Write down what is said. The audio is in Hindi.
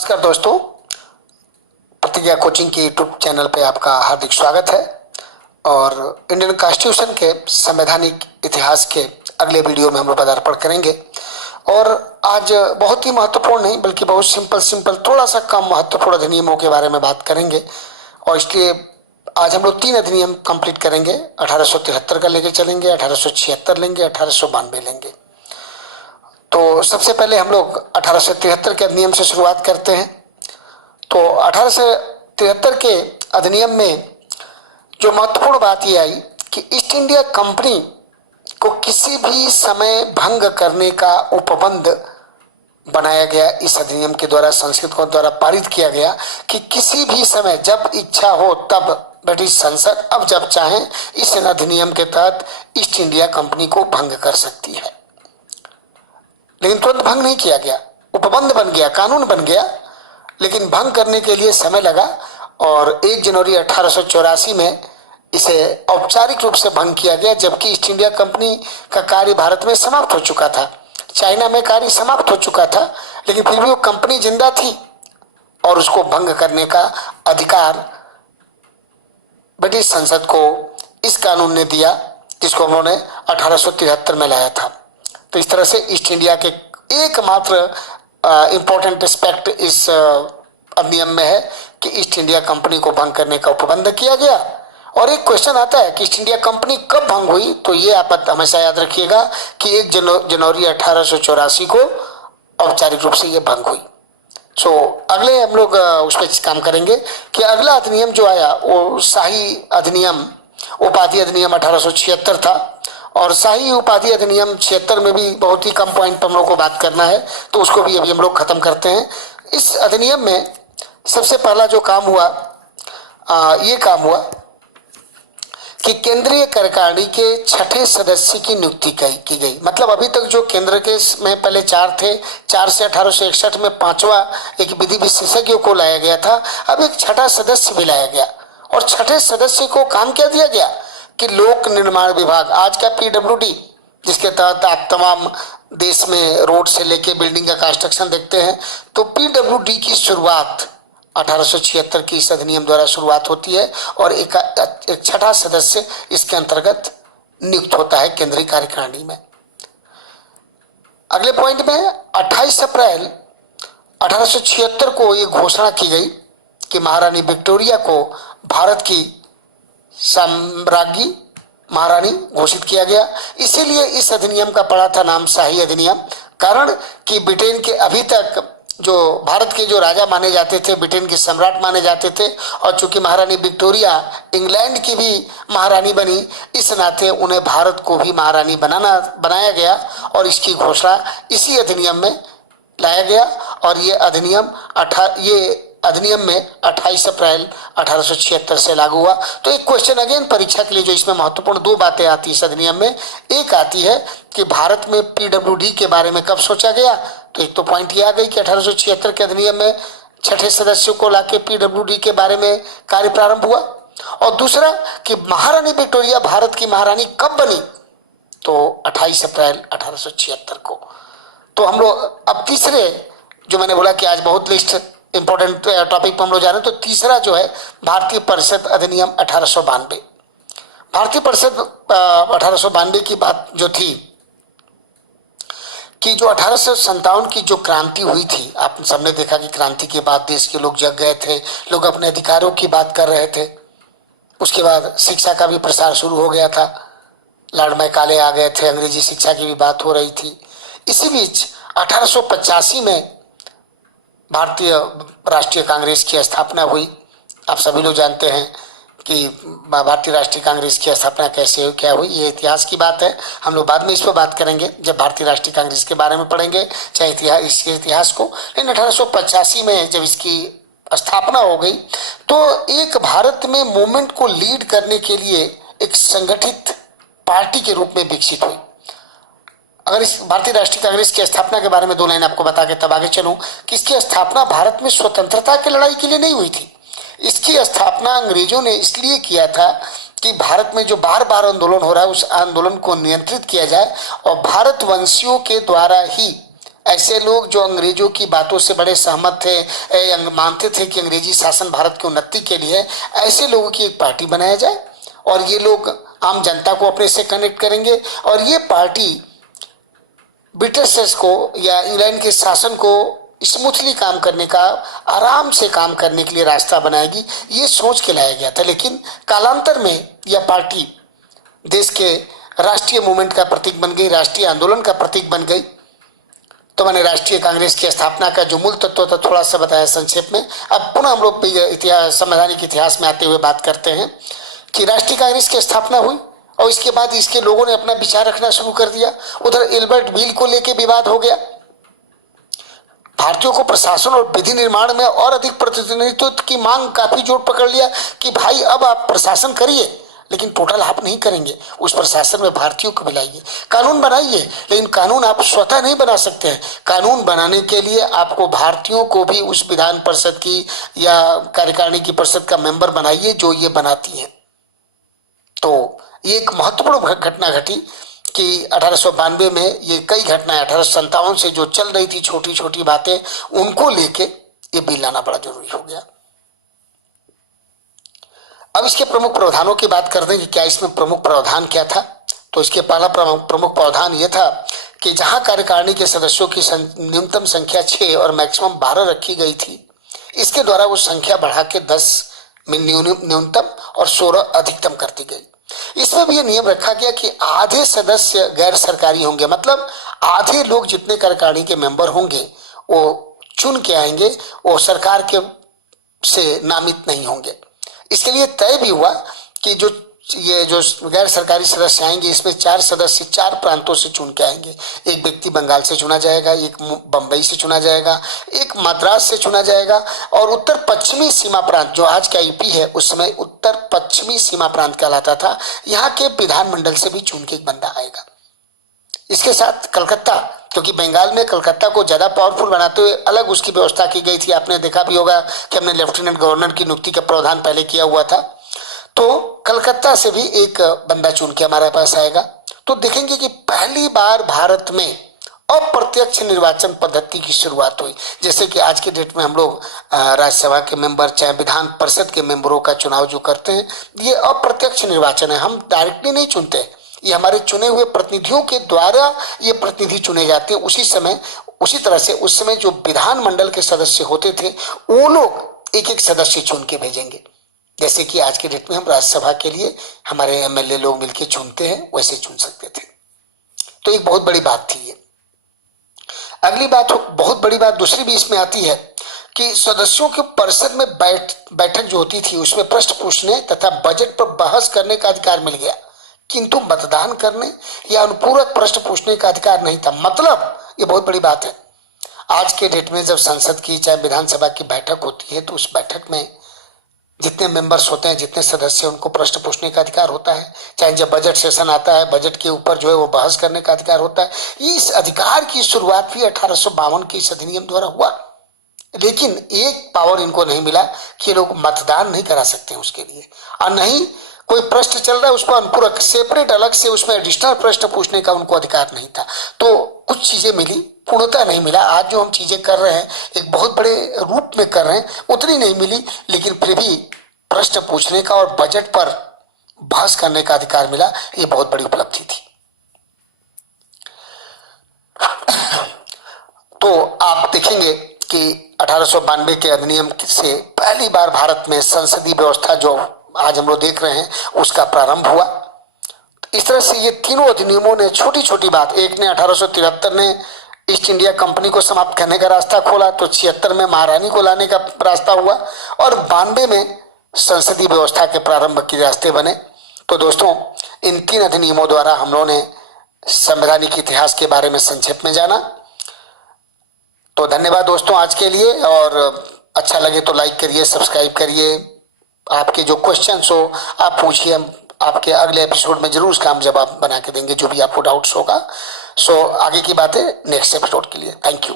नमस्कार दोस्तों, प्रतिज्ञा कोचिंग के यूट्यूब चैनल पे आपका हार्दिक स्वागत है। और इंडियन कॉन्स्टिट्यूशन के संवैधानिक इतिहास के अगले वीडियो में हम लोग पदार्पण करेंगे। और आज बहुत ही महत्वपूर्ण नहीं बल्कि बहुत सिंपल थोड़ा सा कम महत्वपूर्ण अधिनियमों के बारे में बात करेंगे। और इसलिए आज हम लोग 3 अधिनियम कंप्लीट करेंगे। 1873 का लेके चलेंगे, 1876 लेंगे, 1892 लेंगे। तो सबसे पहले हम लोग 1873 के अधिनियम से शुरुआत करते हैं। तो 1873 के अधिनियम में जो महत्वपूर्ण बात यह आई कि ईस्ट इंडिया कंपनी को किसी भी समय भंग करने का उपबंध बनाया गया। इस अधिनियम के द्वारा संसद के द्वारा पारित किया गया कि किसी भी समय जब इच्छा हो तब ब्रिटिश संसद अब जब चाहे इस अधिनियम के तहत ईस्ट इंडिया कंपनी को भंग कर सकती है। लेकिन तुरंत भंग नहीं किया गया, उपबंध बन गया, कानून बन गया, लेकिन भंग करने के लिए समय लगा। और 1 जनवरी 1884 में इसे औपचारिक रूप से भंग किया गया, जबकि ईस्ट इंडिया कंपनी का कार्य भारत में समाप्त हो चुका था, चाइना में कार्य समाप्त हो चुका था, लेकिन फिर भी वो कंपनी जिंदा थी और उसको भंग करने का अधिकार ब्रिटिश संसद को इस कानून ने दिया, जिसको उन्होंने 1873 में लाया था। तो इस तरह से ईस्ट इंडिया के एकमात्र इंपॉर्टेंट एस्पेक्ट इस अधिनियम में है कि ईस्ट इंडिया कंपनी को भंग करने का उपबंध किया गया। और एक क्वेश्चन आता है कि ईस्ट इंडिया कंपनी कब भंग हुई, तो ये आप हमेशा याद रखिएगा कि 1 जनवरी 1884 को औपचारिक रूप से ये भंग हुई। सो अगले हम लोग उस पर काम करेंगे कि अगला अधिनियम जो आया वो शाही अधिनियम, उपाधि अधिनियम 1876 था। और शाही उपाधि अधिनियम 76 में भी बहुत ही कम पॉइंट पर हम लोग को बात करना है, तो उसको भी अभी हम लोग खत्म करते हैं। इस अधिनियम में सबसे पहला जो काम हुआ ये काम हुआ कि केंद्रीय कार्यकारिणी के 6ठे सदस्य की नियुक्ति की गई। मतलब अभी तक जो केंद्र के में पहले 4 थे, 4 से 1861 में 5वां एक विधि विशेषज्ञ को लाया गया था, अब एक 6ठा सदस्य भी लाया गया। और 6ठे सदस्य को काम क्या दिया गया कि लोक निर्माण विभाग, आज का पीडब्ल्यूडी, जिसके तहत आप तमाम देश में रोड से लेके बिल्डिंग का कंस्ट्रक्शन देखते हैं, तो पीडब्ल्यूडी की शुरुआत 1876 की इस अधिनियम द्वारा शुरुआत होती है और एक 6ठा सदस्य इसके अंतर्गत नियुक्त होता है केंद्रीय कार्यकारिणी में। अगले पॉइंट में 28 अप्रैल 1876 को ये घोषणा की गई कि महारानी विक्टोरिया को भारत की साम्राज्ञी महारानी घोषित किया गया। इसीलिए इस अधिनियम का पड़ा था नाम शाही अधिनियम, कारण कि ब्रिटेन के अभी तक जो भारत के जो राजा माने जाते थे, ब्रिटेन के सम्राट माने जाते थे, और चूंकि महारानी विक्टोरिया इंग्लैंड की भी महारानी बनी, इस नाते उन्हें भारत को भी महारानी बनाया गया और इसकी घोषणा इसी अधिनियम में लाया गया। और ये अधिनियम में 28 अप्रैल 1876 से लागू हुआ। तो एक क्वेश्चन अगेन परीक्षा के लिए जो इसमें महत्वपूर्ण 2 बातें आती है इस अधिनियम में, एक आती है कि भारत में पीडब्ल्यूडी के बारे में कब सोचा गया। तो एक तो पॉइंट ये आ गई कि 1876 के अधिनियम में 6ठे सदस्यों को लाके पीडब्ल्यूडी के बारे में कार्य प्रारंभ हुआ। और दूसरा कि महारानी विक्टोरिया भारत की महारानी कब बनी, तो 28 अप्रैल 1876 को। तो हम लोग अब तीसरे, जो मैंने बोला कि आज बहुत लिस्ट इंपॉर्टेंट टॉपिक पर हम लोग जा रहे हैं, तो तीसरा जो है भारतीय परिषद अधिनियम 1892। भारतीय परिषद 1892 की बात जो थी कि जो 1857 की जो क्रांति हुई थी, आप सबने देखा कि क्रांति के बाद देश के लोग जग गए थे, लोग अपने अधिकारों की बात कर रहे थे। उसके बाद शिक्षा का भी प्रसार शुरू हो गया था, लॉर्ड मैकाले आ गए थे, अंग्रेजी शिक्षा की भी बात हो रही थी। इसी बीच 1885 में भारतीय राष्ट्रीय कांग्रेस की स्थापना हुई। आप सभी लोग जानते हैं कि भारतीय राष्ट्रीय कांग्रेस की स्थापना कैसे हुई, क्या हुई, ये इतिहास की बात है। हम लोग बाद में इस पर बात करेंगे जब भारतीय राष्ट्रीय कांग्रेस के बारे में पढ़ेंगे, चाहे इसके इतिहास को। लेकिन 1885 में जब इसकी स्थापना हो गई तो एक भारत में मूवमेंट को लीड करने के लिए एक संगठित पार्टी के रूप में विकसित हुई। अगर इस भारतीय राष्ट्रीय कांग्रेस की स्थापना के बारे में 2 लाइन आपको बता के तब आगे चलूं कि इसकी स्थापना भारत में स्वतंत्रता की लड़ाई के लिए नहीं हुई थी। इसकी स्थापना अंग्रेजों ने इसलिए किया था कि भारत में जो बार बार आंदोलन हो रहा है उस आंदोलन को नियंत्रित किया जाए और भारतवंशियों के द्वारा ही ऐसे लोग जो अंग्रेजों की बातों से बड़े सहमत थे, मानते थे कि अंग्रेजी शासन भारत की उन्नति के लिए, ऐसे लोगों की एक पार्टी बनाया जाए और ये लोग आम जनता को अपने से कनेक्ट करेंगे और ये पार्टी ब्रिटिशर्स को या इंग्लैंड के शासन को स्मूथली काम करने का, आराम से काम करने के लिए रास्ता बनाएगी, ये सोच के लाया गया था। लेकिन कालांतर में यह पार्टी देश के राष्ट्रीय मूवमेंट का प्रतीक बन गई, राष्ट्रीय आंदोलन का प्रतीक बन गई। तो मैंने राष्ट्रीय कांग्रेस की स्थापना का जो मूल तत्व था थोड़ा सा बताया संक्षेप में। अब पुनः हम लोग इतिहास, संवैधानिक इतिहास में आते हुए बात करते हैं कि राष्ट्रीय कांग्रेस की स्थापना हुई और इसके बाद इसके लोगों ने अपना विचार रखना शुरू कर दिया। उधर एल्बर्ट बिल को लेकर विवाद हो गया, भारतीयों को प्रशासन और विधि निर्माण में और अधिक प्रतिनिधित्व की मांग काफी जोर पकड़ लिया कि भाई अब आप प्रशासन करिए, लेकिन टोटल आप नहीं करेंगे, उस प्रशासन में भारतीयों को मिलाइए, कानून बनाइए, लेकिन कानून आप स्वतः नहीं बना सकते हैं। कानून बनाने के लिए आपको भारतीयों को भी उस विधान परिषद की या कार्यकारिणी की परिषद का मेंबर बनाइए जो ये बनाती है। तो ये एक महत्वपूर्ण घटना घटी कि 1892 में ये कई घटनाएं 1857 से जो चल रही थी छोटी छोटी बातें, उनको लेके ये बिल लाना बड़ा जरूरी हो गया। अब इसके प्रमुख प्रावधानों की बात कर दें कि क्या इसमें प्रमुख प्रावधान क्या था। तो इसके पहला प्रमुख प्रावधान यह था कि जहां कार्यकारिणी के सदस्यों की न्यूनतम संख्या 6 और मैक्सिमम 12 रखी गई थी, इसके द्वारा वो संख्या बढ़ा के 10 में न्यूनतम और 16 अधिकतम कर दी गई। इसमें भी यह नियम रखा गया कि आधे सदस्य गैर सरकारी होंगे, मतलब आधे लोग जितने कार्यकारिणी के मेंबर होंगे वो चुन के आएंगे, वो सरकार के से नामित नहीं होंगे। इसके लिए तय भी हुआ कि जो गैर सरकारी सदस्य आएंगे, इसमें 4 सदस्य 4 प्रांतों से चुन के आएंगे। एक व्यक्ति बंगाल से चुना जाएगा, एक बंबई से चुना जाएगा, एक मद्रास से चुना जाएगा और उत्तर पश्चिमी सीमा प्रांत जो आज का यूपी है, उस समय उत्तर पश्चिमी सीमा प्रांत कहलाता था, यहाँ के विधानमंडल से भी चुन के एक बंदा आएगा। इसके साथ कलकत्ता, क्योंकि बंगाल में कलकत्ता को ज्यादा पावरफुल बनाते हुए अलग उसकी व्यवस्था की गई थी। आपने देखा भी होगा कि हमने लेफ्टिनेंट गवर्नर की नियुक्ति का प्रावधान पहले किया हुआ था। तो कलकत्ता से भी एक बंदा चुन के हमारे पास आएगा। तो देखेंगे कि पहली बार भारत में अप्रत्यक्ष निर्वाचन पद्धति की शुरुआत हुई। जैसे कि आज के डेट में हम लोग राज्यसभा के मेंबर, चाहे विधान परिषद के मेंबरों का चुनाव जो करते हैं, ये अप्रत्यक्ष निर्वाचन है। हम डायरेक्टली नहीं चुनते, ये हमारे चुने हुए प्रतिनिधियों के द्वारा ये प्रतिनिधि चुने जाते हैं। उसी तरह से उस समय जो विधानमंडल के सदस्य होते थे, वो लोग एक एक सदस्य चुन के भेजेंगे। जैसे कि आज के डेट में हम राज्यसभा के लिए हमारे एमएलए लोग मिलकर चुनते हैं, वैसे चुन सकते थे। तो एक बहुत बड़ी बात थी ये। अगली बात, बहुत बड़ी बात दूसरी भी इसमें आती है कि सदस्यों के परिषद में बैठक जो होती थी, उसमें प्रश्न पूछने तथा बजट पर बहस करने का अधिकार मिल गया, किंतु मतदान करने या अनुपूरक प्रश्न पूछने का अधिकार नहीं था। मतलब ये बहुत बड़ी बात है। आज के डेट में जब संसद की चाहे विधानसभा की बैठक होती है, तो उस बैठक में जितने मेंबर्स होते हैं, जितने सदस्य, उनको प्रश्न पूछने का अधिकार होता है। चाहे जब बजट सेशन आता है, बजट के ऊपर जो है वो बहस करने का अधिकार होता है। इस अधिकार की शुरुआत भी 1852 के इस अधिनियम द्वारा हुआ। लेकिन एक पावर इनको नहीं मिला कि लोग मतदान नहीं करा सकते हैं उसके लिए, और नहीं कोई प्रश्न चल रहा है उसको अनुपूरक सेपरेट अलग से उसमें एडिशनल प्रश्न पूछने का उनको अधिकार नहीं था। तो कुछ चीजें मिली, पूर्णतः नहीं मिला। आज जो हम चीजें कर रहे हैं एक बहुत बड़े रूप में कर रहे हैं, उतनी नहीं मिली, लेकिन फिर भी प्रश्न पूछने का और बजट पर बहस करने का अधिकार मिला। ये बहुत बड़ी उपलब्धि थी। तो आप देखेंगे कि 1892 के अधिनियम से पहली बार भारत में संसदीय व्यवस्था जो आज हम लोग देख रहे हैं उसका प्रारंभ हुआ। इस तरह से ये तीनों अधिनियमों ने छोटी छोटी बात, एक ने 1873 ने ईस्ट इंडिया कंपनी को समाप्त करने का रास्ता खोला, तो 76 में महारानी को लाने का रास्ता हुआ, और 92 में संसदीय व्यवस्था के प्रारंभ के रास्ते बने। तो दोस्तों, इन 3 अधिनियमों द्वारा हम लोगों ने संवैधानिक इतिहास के बारे में संक्षेप में जाना। तो धन्यवाद दोस्तों आज के लिए, और अच्छा लगे तो लाइक करिए, सब्सक्राइब करिए। आपके जो क्वेश्चंस हो आप पूछिए, हम आपके अगले एपिसोड में जरूर उसका हम जवाब बना के देंगे, जो भी आपको डाउट्स होगा। सो आगे की बातें नेक्स्ट एपिसोड के लिए। Thank you.